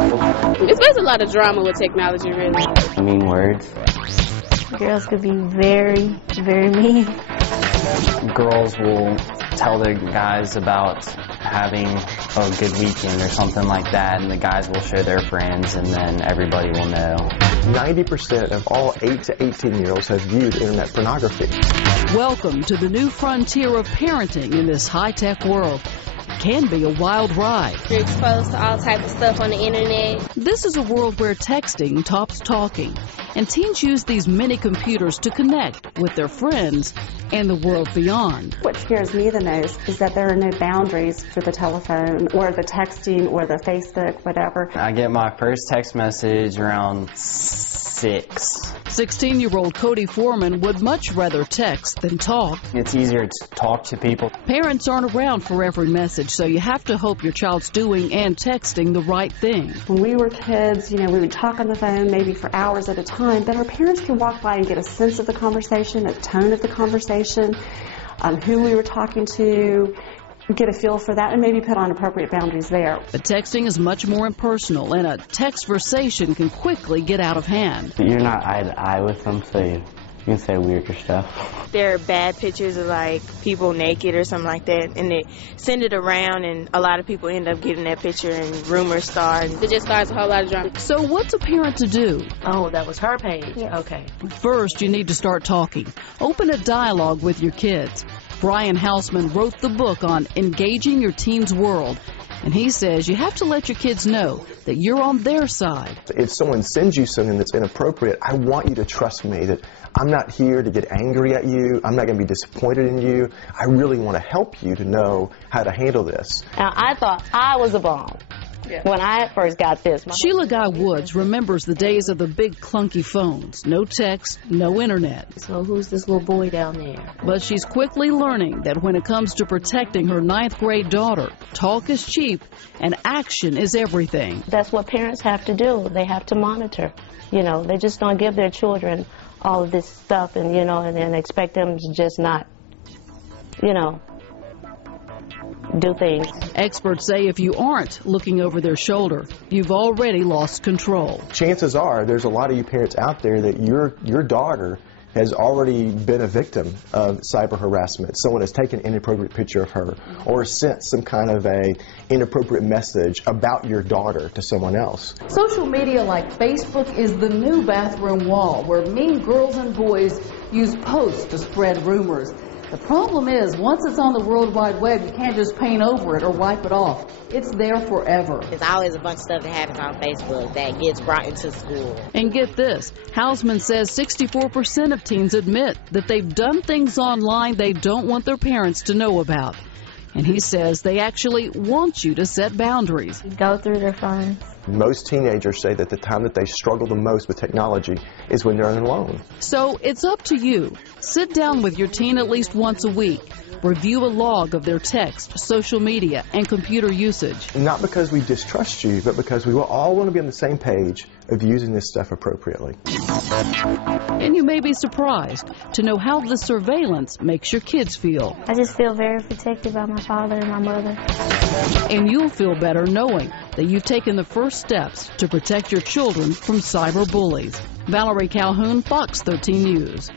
There's a lot of drama with technology, really. Mean words. Girls could be very, very mean. Girls will tell their guys about having a good weekend or something like that, and the guys will show their friends, and then everybody will know. 90% of all 8 to 18-year-olds have viewed internet pornography. Welcome to the new frontier of parenting in this high-tech world. It can be a wild ride. You're exposed to all types of stuff on the internet. This is a world where texting tops talking, and teens use these mini computers to connect with their friends and the world beyond. What scares me the most is that there are no boundaries for the telephone or the texting or the Facebook, whatever. I get my first text message around 6. 16-year-old Cody Foreman would much rather text than talk. It's easier to talk to people. Parents aren't around for every message, so you have to hope your child's doing and texting the right thing. When we were kids, we would talk on the phone maybe for hours at a time, but our parents could walk by and get a sense of the conversation, a tone of the conversation, who we were talking to, get a feel for that, and maybe put on appropriate boundaries there. But texting is much more impersonal, and a textversation can quickly get out of hand. You're not eye to eye with them, so you can say weirder stuff. There are bad pictures of like people naked or something like that, and they send it around, and a lot of people end up getting that picture, and rumors start. It just starts a whole lot of drama. So what's a parent to do? Oh, that was her page. Yeah. Okay. First, you need to start talking. Open a dialogue with your kids. Brian Hausman wrote the book on engaging your teen's world, and he says you have to let your kids know that you're on their side. If someone sends you something that's inappropriate, I want you to trust me that I'm not here to get angry at you. I'm not going to be disappointed in you. I really want to help you to know how to handle this. Now, I thought I was a bomb when I first got this. Sheila Guy Woods remembers the days of the big clunky phones. No text, no internet. So who's this little boy down there? But she's quickly learning that when it comes to protecting her 9th grade daughter, talk is cheap and action is everything. That's what parents have to do. They have to monitor. They just don't give their children all of this stuff and, and expect them to just not, do things. Experts say if you aren't looking over their shoulder, you've already lost control. Chances are there's a lot of you parents out there that your daughter has already been a victim of cyber harassment. Someone has taken an inappropriate picture of her or sent some kind of a inappropriate message about your daughter to someone else. Social media like Facebook is the new bathroom wall where mean girls and boys use posts to spread rumors. The problem is, once it's on the World Wide Web, you can't just paint over it or wipe it off. It's there forever. There's always a bunch of stuff that happens on Facebook that gets brought into school. And get this, Hausman says 64% of teens admit that they've done things online they don't want their parents to know about. And he says they actually want you to set boundaries. Go through their phones. Most teenagers say that the time that they struggle the most with technology is when they're alone. So it's up to you. Sit down with your teen at least once a week. Review a log of their text, social media, and computer usage. Not because we distrust you, but because we all want to be on the same page of using this stuff appropriately. And you may be surprised to know how the surveillance makes your kids feel. I just feel very protected by my father and my mother. And you'll feel better knowing that you've taken the first steps to protect your children from cyber bullies. Valerie Calhoun, Fox 13 News.